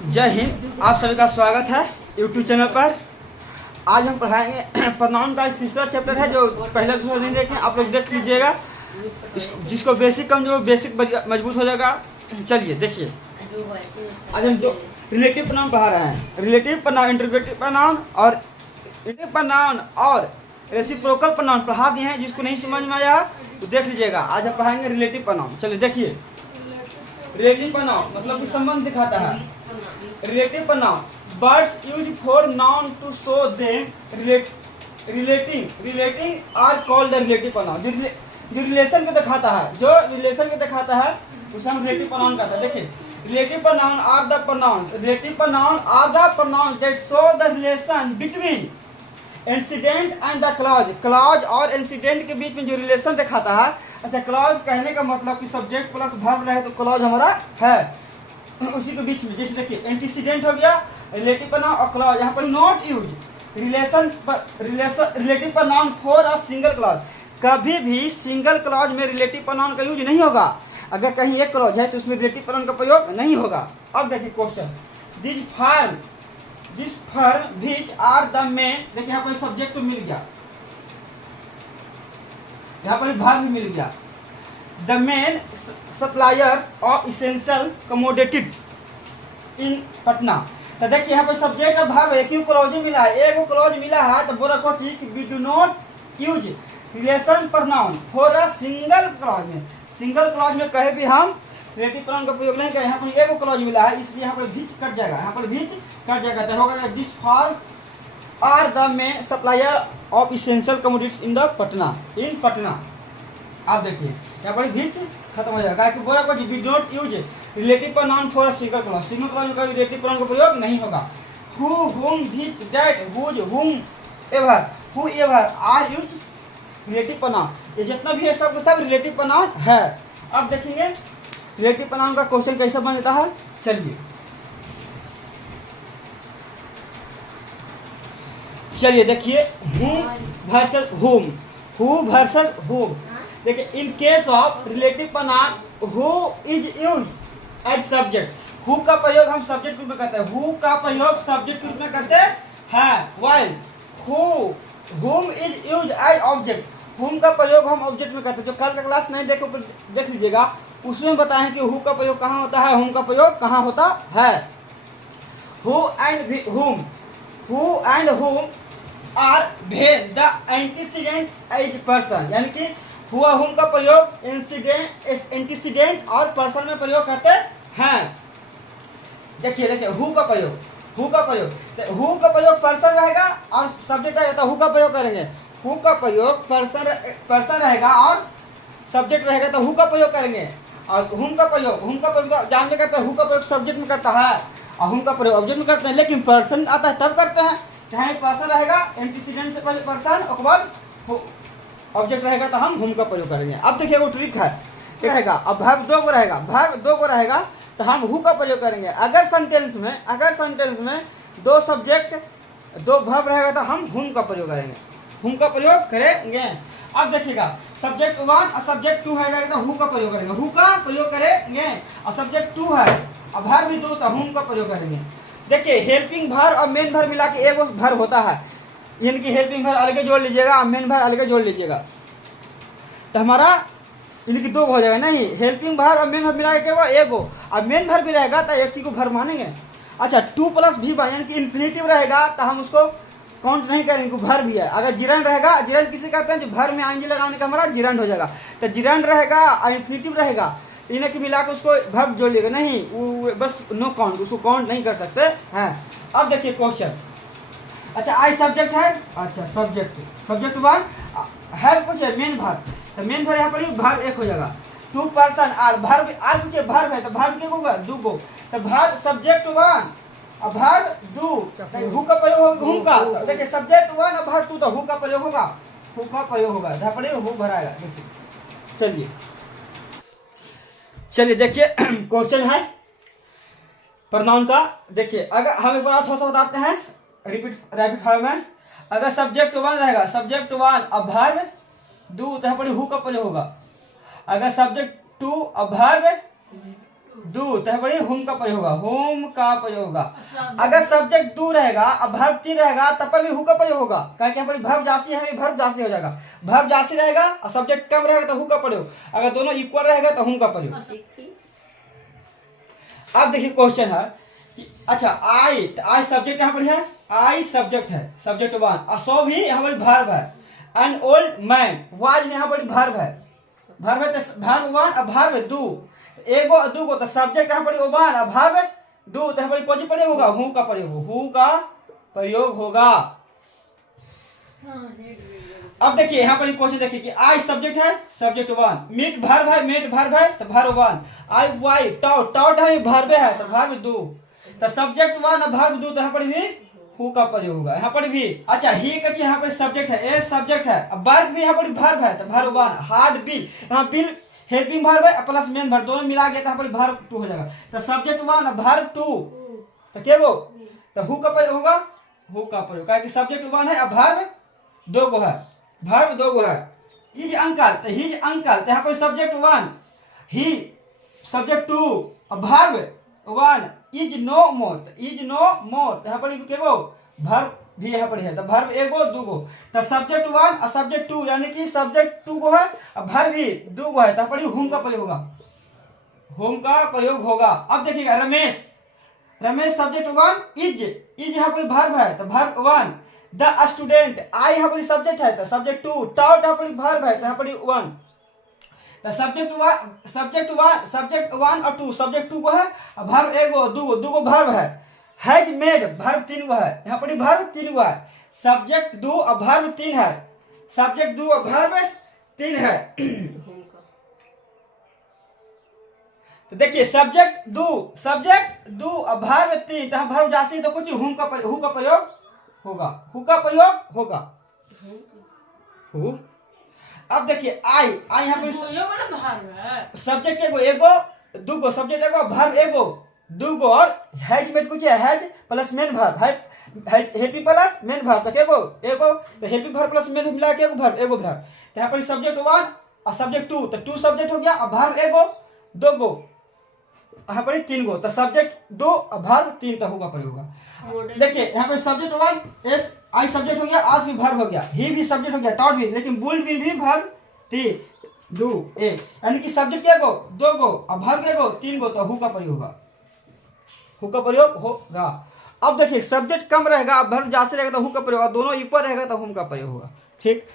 जय हिंद। आप सभी का स्वागत है यूट्यूब चैनल पर। आज हम पढ़ाएंगे प्रोनाउन का तीसरा चैप्टर है, जो पहले दूसरा नहीं देखें आप लोग देख लीजिएगा। जिसको बेसिक कमजोर बेसिक मजबूत हो जाएगा। चलिए देखिए, आज हम दो रिलेटिव प्रोनाउन पढ़ा रहे हैं। रिलेटिव प्रोनाउन, इंटरग्रेटिव प्रोनाउन और रिलेटिव प्रोनाउन और रेसिप्रोकल प्रोनाउन पढ़ा दिए हैं। जिसको नहीं समझ में आया तो देख लीजिएगा। आज हम पढ़ाएंगे रिलेटिव प्रोनाउन। चलिए देखिए, रिलेटिव प्रोनाउन मतलब कि संबंध दिखाता है। Relative pronoun words use for noun to show them relating are called relative pronoun. जो रिलेशन को दिखाता है, उसे हम रिलेटिव प्रोनाउन कहते हैं। देखिए, relative pronoun are the pronoun that show the relation between incident and the clause और इंसिडेंट के बीच में जो रिलेशन दिखाता है। अच्छा, क्लॉज कहने का मतलब कि सब्जेक्ट प्लस वर्ब रहे तो क्लॉज हमारा है उसी के बीच में। जैसे देखिए, एंटीसीडेंट हो गया रिलेटिव प्रोनाउन और क्लॉज। यहाँ पर not use relative pronoun for a single clause. कभी भी सिंगल क्लॉज में रिलेटिव प्रोनाउन का यूज नहीं होगा। अगर कहीं एक क्लॉज है तो उसमें रिलेटिव प्रोनाउन का प्रयोग नहीं होगा। अब देखिए question, this firm which are the main. देखिए यहाँ पर सब्जेक्ट तो मिल गया, यहाँ पर वर्ब भी मिल गया। The main suppliers of essential commodities in Patna. तो देखिए यहाँ पर सब्जेक्ट और वर्ब एक ही क्लॉज मिला है, एक क्लॉज मिला है। तो बोला को we do not use relation pronoun for a single clause में। सिंगल क्लॉज में कहीं भी हम रिलेटिव प्रोनाउन का प्रयोग नहीं करें। यहाँ पर एक क्लॉज मिला है, इसलिए यहाँ पर बीच कट जाएगा, तो होगा this form are the main supplier of essential commodities in Patna. आप देखिए यहाँ पर बीच खत्म हो जाएगा। बोला को we do not use relative pronoun for a single clause. Single clause में कभी रिलेटिव प्रोनाउन का प्रयोग नहीं होगा। Who, whom, which, that, whose, whomever are use relative pronoun. ये जितना भी है सब रिलेटिव प्रोनाउन है। अब देखेंगे रिलेटिव प्रोनाउन का क्वेश्चन कैसे बनता है। चलिए देखिए, हु वर्सेस होम। देखिए, in case of relative pronoun who is use as subject. Who का प्रयोग हम सब्जेक्ट के रूप में करते हैं। व्हाइल हुम इज यूज एज ऑब्जेक्ट। हुम का प्रयोग हम ऑब्जेक्ट में करते हैं। जो कल का क्लास नहीं देख लीजिएगा, उसमें बताएं कि हु का प्रयोग कहाँ होता है, हुम का प्रयोग कहाँ होता है। Who and whom are when the antecedent as person. यानी कि हुआ हुम का प्रयोग एंटीसीडेंट और पर्सन में प्रयोग करते हैं। देखिए हु का प्रयोग पर्सन रहेगा और सब्जेक्ट रहेगा, तो हु का प्रयोग करेंगे। हु का प्रयोग पर्सन रहेगा और सब्जेक्ट रहेगा, तो हु का प्रयोग करेंगे। और हुम का प्रयोग जान में करते हैं। हु का प्रयोग सब्जेक्ट में करता है और हुम का प्रयोग ऑब्जेक्ट में करते हैं। लेकिन पर्सन आता है तब करते हैं चाहे पर्सन रहेगा, एंटीसीडेंट से पहले पर्सन, उसके बाद ऑब्जेक्ट रहेगा, तो हम हुम का प्रयोग करेंगे। अब देखिए वो ट्रिक है, रहेगा अब वर्ब दो को रहेगा तो हम हु का प्रयोग करेंगे। अगर सेंटेंस में दो सब्जेक्ट दो वर्ब रहेगा तो हम हुम का प्रयोग करेंगे। अब देखिएगा, सब्जेक्ट 1 और सब्जेक्ट 2 है तो हु का प्रयोग करेंगे। और सब्जेक्ट 2 है और वर्ब भी 2 तो हुम का प्रयोग करेंगे। देखिए, हेल्पिंग वर्ब और मेन वर्ब मिला के एक वर्ब होता है। इनकी हेल्पिंग वर्ब अलग जोड़ लीजिएगा और मेन वर्ब अलग जोड़ लीजिएगा, तो हमारा इनकी 2 हो जाएगा। नहीं, हेल्पिंग वर्ब और मेन वर्ब मिला के वो एक हो, और मेन वर्ब भी रहेगा तो एक ही को वर्ब मानेंगे। अच्छा, 2 + भी यानी कि इन्फिनेटिव रहेगा तो हम उसको काउंट नहीं करेंगे, वर्ब भी है। अगर जिरंड रहेगा, जिरंड किसे कहते हैं, जो वर्ब में आईएनजी लगाने का हमारा जिरंड हो जाएगा। तो जिरंड रहेगा और इन्फिनेटिव रहेगा, इन्हें की मिला के उसको वर्ब जोड़ लेगा। नहीं, वो बस नो काउंट, उसको काउंट नहीं कर सकते हैं। अब देखिए क्वेश्चन, अच्छा आई सब्जेक्ट है। अच्छा, सब्जेक्ट 1 है कुछ है मेन वर्ब, तो मेन वर्ब यहाँ पर वर्ब 1 हो जाएगा। 2 पर्सन आर वर्ब आर कुछ वर्ब है तो वर्ब क्या होगा, 2 को। तो वर्ब सब्जेक्ट 1 और वर्ब 2, हु का प्रयोग होगा हुम का। देखिए सब्जेक्ट 1 और वर्ब 2 तो हु का प्रयोग होगा, यहाँ पर हु भराएगा। देखिए चलिए देखिए क्वेश्चन है प्रोनाउन का। देखिए, अगर हम एक बार थोड़ा सा बताते हैं रैपिड फायर में। अगर सब्जेक्ट 1 रहेगा, सब्जेक्ट 1 और वर्ब 2 तो यहाँ पर हु का प्रयोग होगा। अगर सब्जेक्ट 2 और वर्ब दू तो यहाँ पर हुम का प्रयोग होगा, हुम का प्रयोग होगा। अगर सब्जेक्ट दू रहेगा और वर्ब तीन रहेगा तब पर भी हु का प्रयोग होगा, क्योंकि यहाँ पर वर्ब जासी है, वर्ब जासी हो जाएगा। वर्ब जासी रहेगा और सब्जेक्ट कम रहेगा तो हु का प्रयोग, अगर दोनों इक्वल रहेगा तो हुम का प्रयोग। अब देखिए क्वेश्चन है कि अच्छा आई सब्जेक्ट यहाँ पर है, आई सब्जेक्ट है, सब्जेक्ट वन। और सो भी यहाँ पर वर्ब है। एन ओल्ड मैन वाज में यहाँ पर वर्ब है, वर्ब है तो वर्ब वन और वर्ब दू, एगो और दूगो तो सब्जेक्ट यहाँ पर वन और वर्ब दू, तो यहाँ पर कौन सी प्रयोग होगा, हु का प्रयोग, हु का प्रयोग होगा। अब देखिए यहाँ पर क्वेश्चन देखिए कि आई सब्जेक्ट है, सब्जेक्ट वन, मीट वर्ब है, मेट वर्ब है तो वर्ब वन, आई वाई टाउट, टाउट है वर्ब है तो वर्ब दू, तो सब्जेक्ट वन और वर्ब दू, तो यहाँ पर भी हु का प्रयोग होगा। यहाँ पर भी अच्छा ही का यहाँ पर सब्जेक्ट है, ए सब्जेक्ट है, अब वर्ब भी यहाँ पर वर्ब है तो वर्ब वन, हार्ड बिल, यहाँ बिल हेल्पिंग वर्ब है प्लस मेन वर्ब दोनों मिला गया तो यहाँ पर वर्ब टू हो जाएगा, तो सब्जेक्ट वन और वर्ब टू तो क्या गो, तो हु का प्रयोग होगा, हु का प्रयोग, क्योंकि सब्जेक्ट वन है और वर्ब दो गो है, वर्ब दो गो है। हिज अंकल तो हिज अंकल, तो यहाँ पर subject one, he subject two और verb one, is no more, तो इज नो मोर, यहाँ पर केगो वर्ब भी यहाँ पर है, तो वर्ब एगो दूगो, तो सब्जेक्ट वन और सब्जेक्ट टू, यानी कि सब्जेक्ट टू गो है और वर्ब भी दू गो है, तो यहाँ पर हुम का प्रयोग होगा, हुम का प्रयोग होगा। अब देखिएगा Ramesh, Ramesh subject one, is यहाँ पर वर्ब है तो verb one, the student I यहाँ पर सब्जेक्ट है तो सब्जेक्ट टू, टाउट यहाँ पर वर्ब है तो यहाँ पर वन, तो सब्जेक्ट वन और टू, सब्जेक्ट टू को है और वर्ब एगो दूगो, दूगो वर्ब है, हैज मेड वर्ब तीन गो है, यहाँ पर वर्ब तीन गो है, सब्जेक्ट दो और वर्ब तीन है, सब्जेक्ट दो और वर्ब तीन है। तो देखिए सब्जेक्ट दो और वर्ब तीन, तो वर्ब जासी तो कुछ हु का प्रयोग होगा, हु का प्रयोग होगा, हु। अब देखिए आई यहाँ पर सब्जेक्ट एगो दूगो, सब्जेक्ट एगो वर्ब एगो दूगो, और हैज मेड कुछ है, has plus main verb, helping plus main verb, तो एगो तो हेल्पिंग वर्ब प्लस मेन मिला के एगो वर्ब, तो यहाँ पर सब्जेक्ट वन और सब्जेक्ट टू, तो टू सब्जेक्ट हो गया और वर्ब एगो दो गो, यहाँ पर तीन गो, तो सब्जेक्ट दो और वर्ब तीन, तो होगा प्रयोग होगा। देखिए यहाँ पर subject one S I subject हो गया, आज भी वर्ब हो गया, ही भी सब्जेक्ट हो गया, टॉट भी, लेकिन बुल भी वर्ब तीन दो एक, यानी कि सब्जेक्ट क्या गो दो गो और वर्ब क्या गो तीन गो, तो हु का प्रयोग होगा, हु का प्रयोग होगा। अब देखिए सब्जेक्ट कम रहेगा, वर्ब जासे रहेगा तो हु का प्रयोग, और दोनों इक्वल रहेगा तो हुम का प्रयोग होगा। ठीक।